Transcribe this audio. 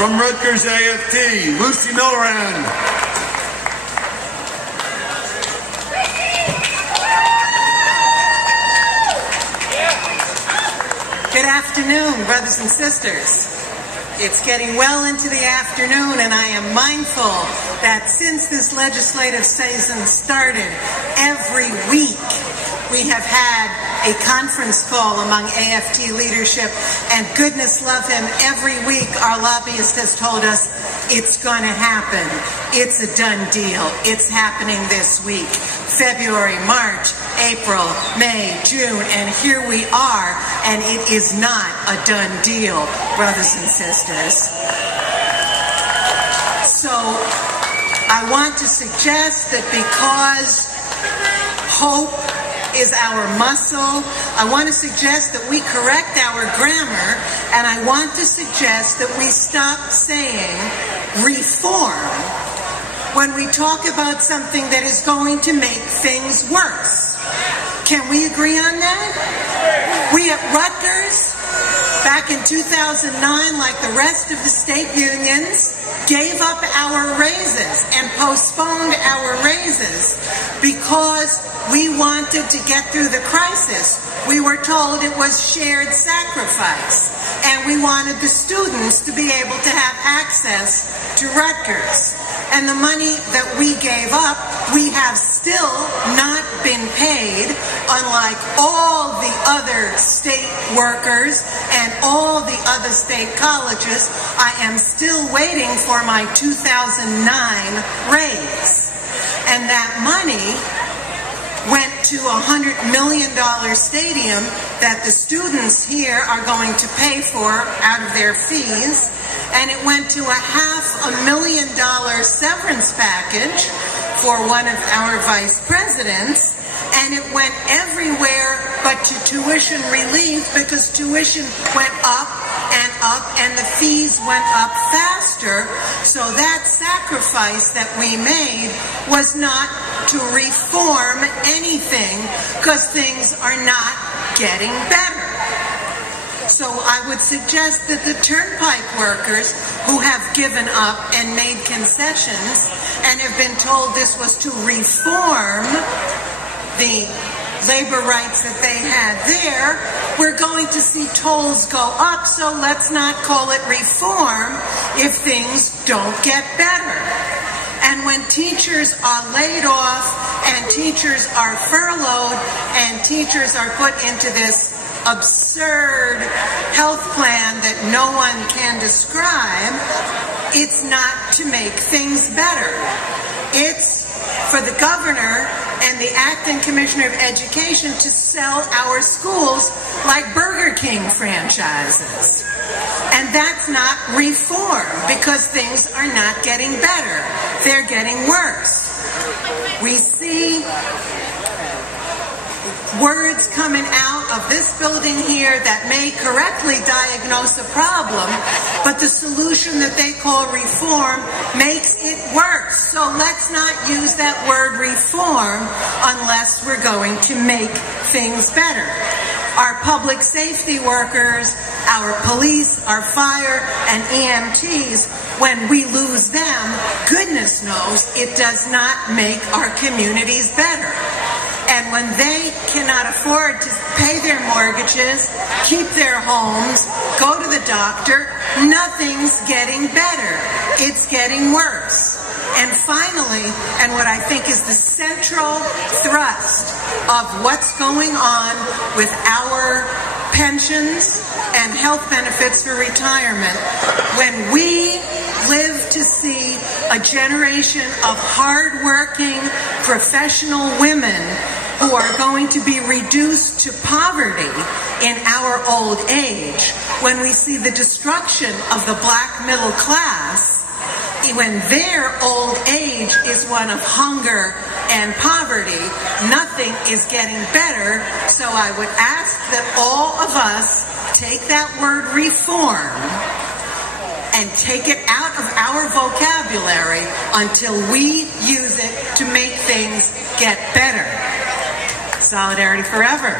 From Rutgers AFT, Lucy Milran. Good afternoon, brothers and sisters. It's getting well into the afternoon, and I am mindful that since this legislative season started, every week we have had a conference call among AFT leadership, and goodness love him, every week our lobbyist has told us it's going to happen. It's a done deal. It's happening this week. February, March, April, May, June, and here we are, and it is not a done deal, brothers and sisters. So I want to suggest that because hope is our muscle, I want to suggest that we correct our grammar, and I want to suggest that we stop saying reform when we talk about something that is going to make things worse. Can we agree on that? We at Rutgers, back in 2009, like the rest of the state unions, gave up our raises and postponed our raises because we wanted to get through the crisis. We were told it was shared sacrifice, and we wanted the students to be able to have access to Rutgers. And the money that we gave up, we have still not been paid, unlike all the other state workers and all the other state colleges. I am still waiting for my 2009 raise. And that money went to a $100 million stadium that the students here are going to pay for out of their fees, and it went to a $500,000 severance package for one of our vice presidents, and it went everywhere but to tuition relief because tuition went up, and the fees went up faster. So that sacrifice that we made was not to reform anything because things are not getting better. So I would suggest that the turnpike workers who have given up and made concessions and have been told this was to reform the labor rights that they had there, we're going to see tolls go up, so let's not call it reform if things don't get better. And when teachers are laid off and teachers are furloughed and teachers are put into this absurd health plan that no one can describe, it's not to make things better. It's for the governor and the acting commissioner of education to sell our schools like Burger King franchises. And that's not reform because things are not getting better. They're getting worse. We see words coming out of this building here that may correctly diagnose a problem, but the solution that they call reform makes it worse. So let's not use that word reform unless we're going to make things better. Our public safety workers, our police, our fire, and EMTs, when we lose them, goodness knows it does not make our communities better. And when they cannot afford to pay their mortgages, keep their homes, go to the doctor, nothing's getting better. It's getting worse. And finally, and what I think is the central thrust of what's going on with our pensions and health benefits for retirement, when we live to see a generation of hardworking, professional women who are going to be reduced to poverty in our old age, when we see the destruction of the black middle class, when their old age is one of hunger and poverty, nothing is getting better. So I would ask that all of us take that word reform and take it out of our vocabulary until we use it to make things get better. Solidarity forever.